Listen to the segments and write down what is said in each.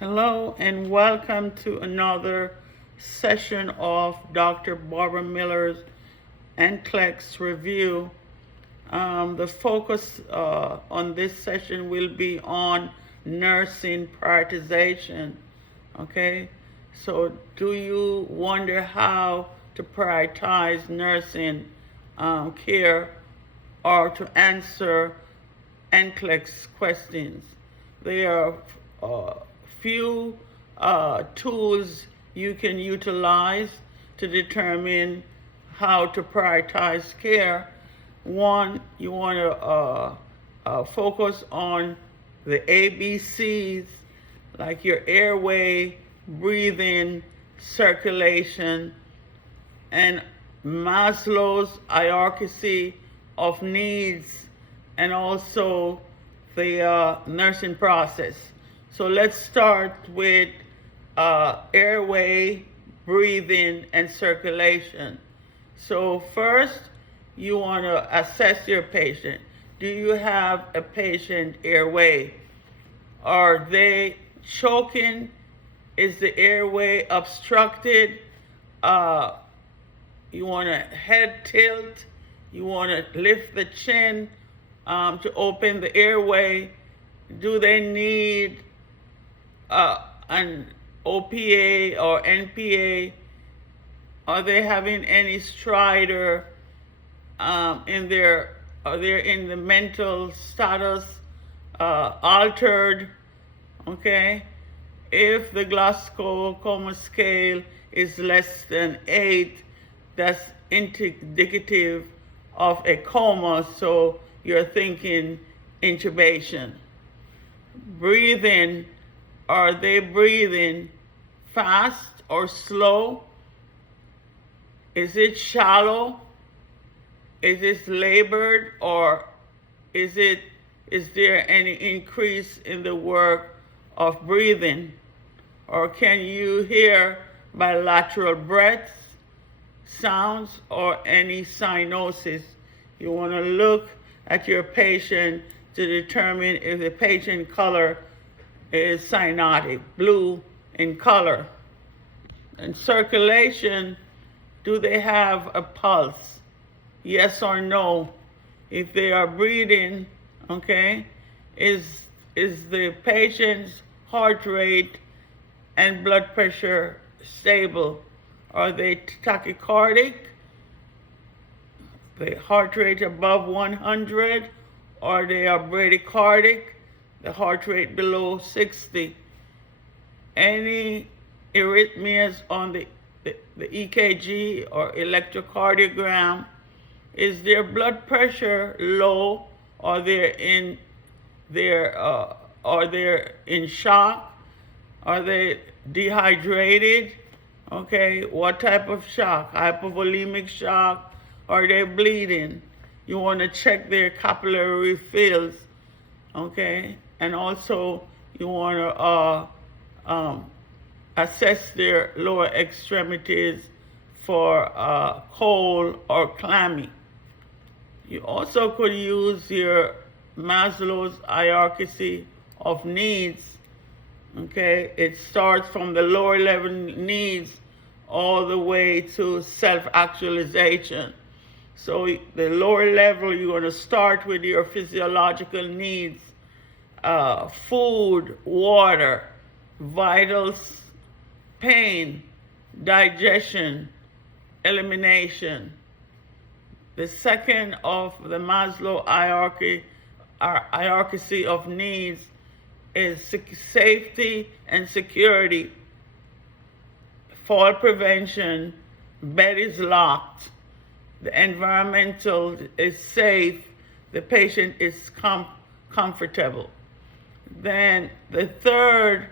Hello and welcome to another session of Dr. Barbara Miller's NCLEX review. The focus on this session will be on nursing prioritization. Okay, so do you wonder how to prioritize nursing care or to answer NCLEX questions? There are few tools you can utilize to determine how to prioritize care. One, you want to focus on the ABCs, like your airway, breathing, circulation, and Maslow's hierarchy of needs, and also the nursing process. So let's start with airway, breathing, and circulation. So first, you want to assess your patient. Do you have a patient airway? Are they choking? Is the airway obstructed? You want to head tilt. You want to lift the chin to open the airway. Do they need an OPA or NPA? Are they having any stridor are they in the mental status altered? Okay. If the Glasgow Coma scale is less than 8, that's indicative of a coma, so you're thinking intubation. Breathing, are they breathing fast or slow? Is it shallow? Is it labored, or is there any increase in the work of breathing? Or can you hear bilateral breaths, sounds, or any cyanosis? You want to look at your patient to determine if the patient color is cyanotic, blue in color. And circulation, do they have a pulse? Yes or no? If they are breathing, okay, is the patient's heart rate and blood pressure stable? Are they tachycardic? The heart rate above 100, or they are bradycardic, the heart rate below 60. Any arrhythmias on the EKG or electrocardiogram? Is their blood pressure low, or they're in shock? Are they dehydrated? Okay, what type of shock? Hypovolemic shock? Are they bleeding? You want to check their capillary fills, okay? And also you want to assess their lower extremities for cold or clammy. You also could use your Maslow's hierarchy of needs. Okay, it starts from the lower level needs all the way to self-actualization. So the lower level, you're going to start with your physiological needs, food, water, vitals, pain, digestion, elimination. The second of the Maslow hierarchy of needs is safety and security. Fall prevention, bed is locked, the environmental is safe, the patient is comfortable. Then the third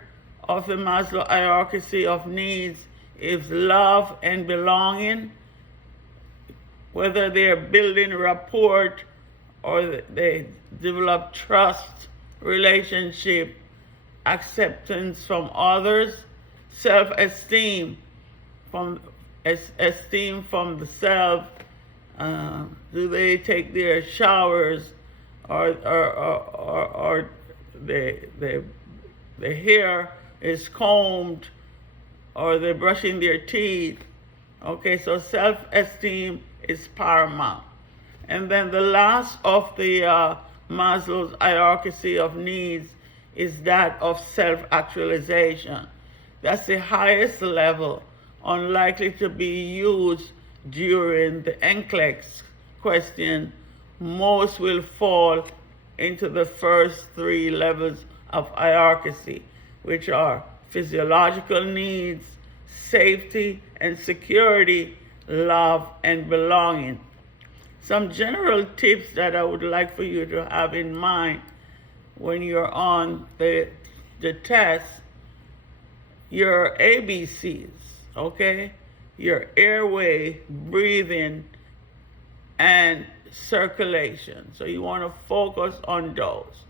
of the Maslow hierarchy of needs is love and belonging, whether they're building rapport or they develop trust, relationship, acceptance from others, self-esteem, esteem from the self. Do they take their showers, or they hear is combed or they're brushing their teeth. Okay, so self-esteem is paramount. And then the last of the Maslow's hierarchy of needs is that of self-actualization. That's the highest level, unlikely to be used during the NCLEX question. Most will fall into the first three levels of hierarchy, which are physiological needs, safety and security, love and belonging. Some general tips that I would like for you to have in mind when you're on the test: your ABCs, okay? Your airway, breathing, and circulation. So you want to focus on those.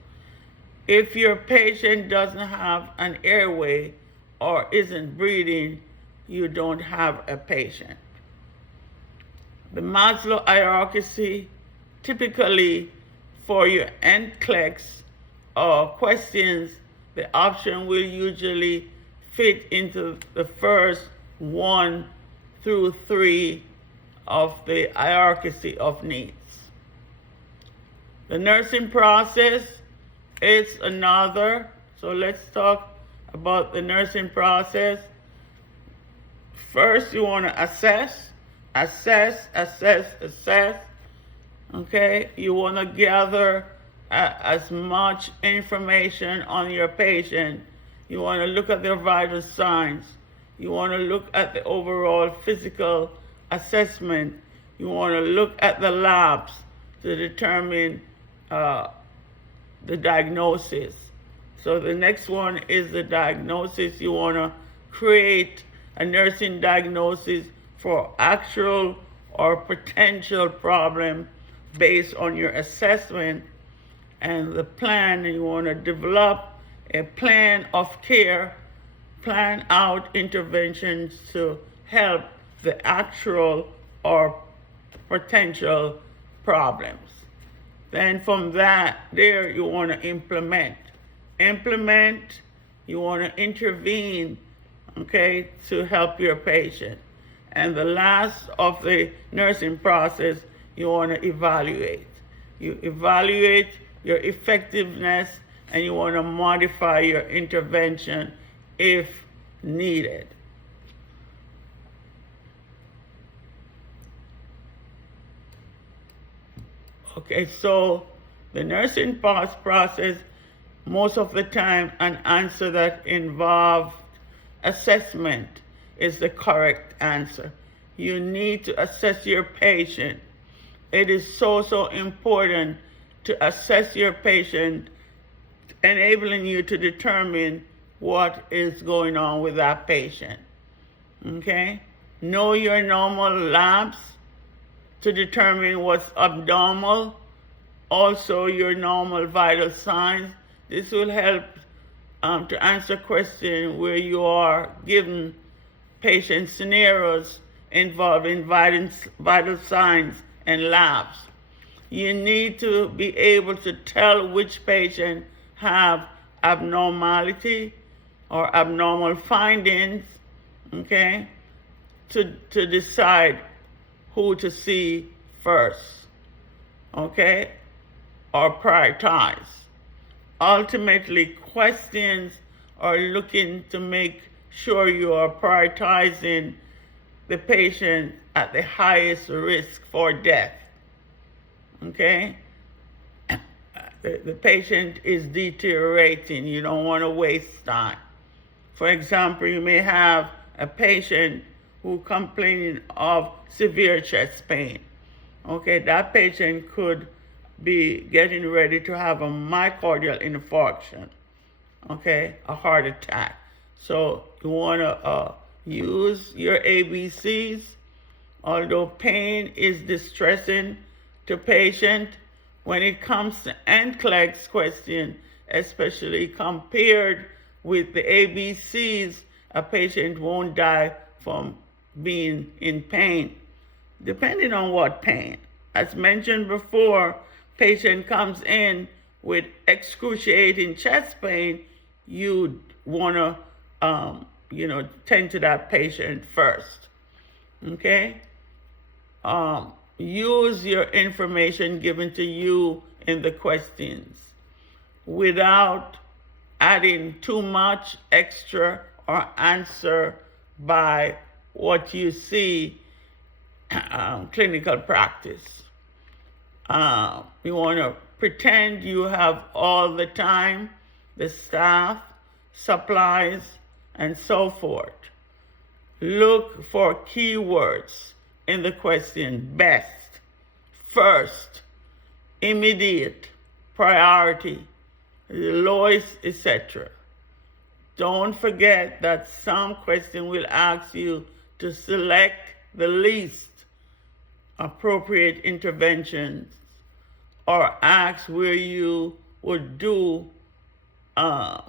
If your patient doesn't have an airway or isn't breathing, you don't have a patient. The Maslow hierarchy, typically for your NCLEX questions, the option will usually fit into the first 1 through 3 of the hierarchy of needs. The nursing process is another. So let's talk about the nursing process. First, you want to assess. Okay, you want to gather as much information on your patient. You want to look at their vital signs. You want to look at the overall physical assessment. You want to look at the labs to determine the diagnosis. So the next one is the diagnosis. You want to create a nursing diagnosis for actual or potential problem based on your assessment and the plan. You want to develop a plan of care, plan out interventions to help the actual or potential problems. Then from there you want to implement. You want to intervene, okay, to help your patient. And the last of the nursing process, you want to evaluate. You evaluate your effectiveness and you want to modify your intervention if needed. Okay, so the nursing process, most of the time, an answer that involves assessment is the correct answer. You need to assess your patient. It is so important to assess your patient, enabling you to determine what is going on with that patient. Okay? Know your normal labs to determine what's abnormal. Also, your normal vital signs. This will help to answer questions where you are given patient scenarios involving vital signs and labs. You need to be able to tell which patient have abnormality or abnormal findings, okay, to decide who to see first, okay, or prioritize. Ultimately, questions are looking to make sure you are prioritizing the patient at the highest risk for death. Okay? The patient is deteriorating. You don't want to waste time. For example, you may have a patient who complaining of severe chest pain. Okay, that patient could be getting ready to have a myocardial infarction. Okay, a heart attack. So you want to use your ABCs. Although pain is distressing to patient, when it comes to NCLEX question, especially compared with the ABCs, a patient won't die from being in pain, depending on what pain. As mentioned before, patient comes in with excruciating chest pain, you want to tend to that patient first. Okay? Use your information given to you in the questions without adding too much extra or answer by what you see clinical practice. You want to pretend you have all the time, the staff, supplies, and so forth. Look for keywords in the question: best, first, immediate, priority, lowest, etc. Don't forget that some question will ask you to select the least appropriate interventions or ask where you would do all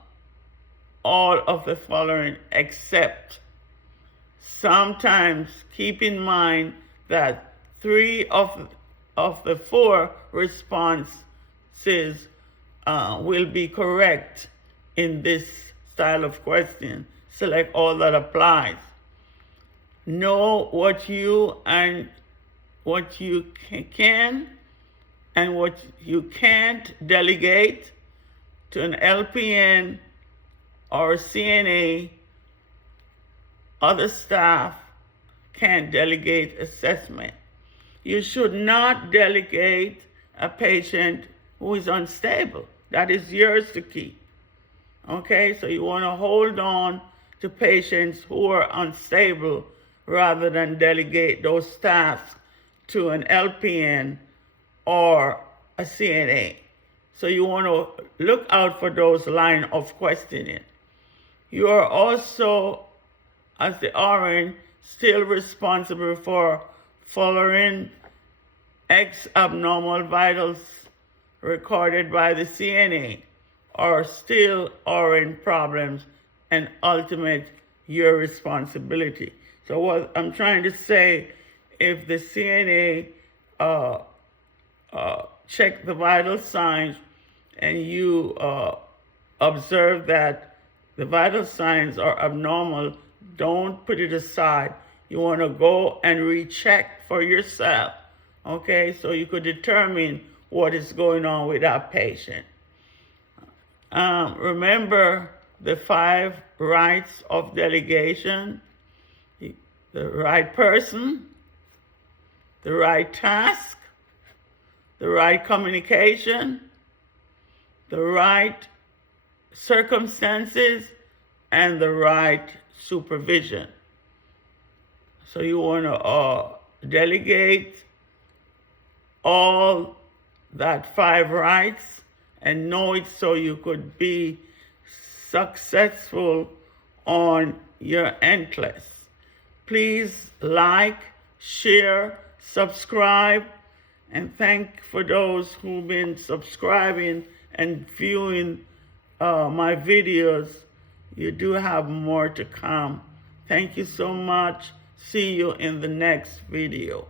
of the following except. Sometimes keep in mind that 3 of the 4 responses will be correct in this style of question. Select all that applies. Know what you can and what you can't delegate to an LPN or a CNA. Other staff can't delegate assessment. You should not delegate a patient who is unstable. That is yours to keep. Okay, so you want to hold on to patients who are unstable rather than delegate those tasks to an LPN or a CNA. So you want to look out for those line of questioning. You are also, as the RN, still responsible for following X abnormal vitals recorded by the CNA, or still RN problems, and ultimate your responsibility. So what I'm trying to say, if the CNA check the vital signs and you observe that the vital signs are abnormal, don't put it aside. You want to go and recheck for yourself, okay, so you could determine what is going on with that patient. Remember the 5 rights of delegation: the right person, the right task, the right communication, the right circumstances, and the right supervision. So you want to delegate all that 5 rights and know it so you could be successful on your NCLEX. Please like, share, subscribe, and thank for those who've been subscribing and viewing my videos. You do have more to come. Thank you so much. See you in the next video.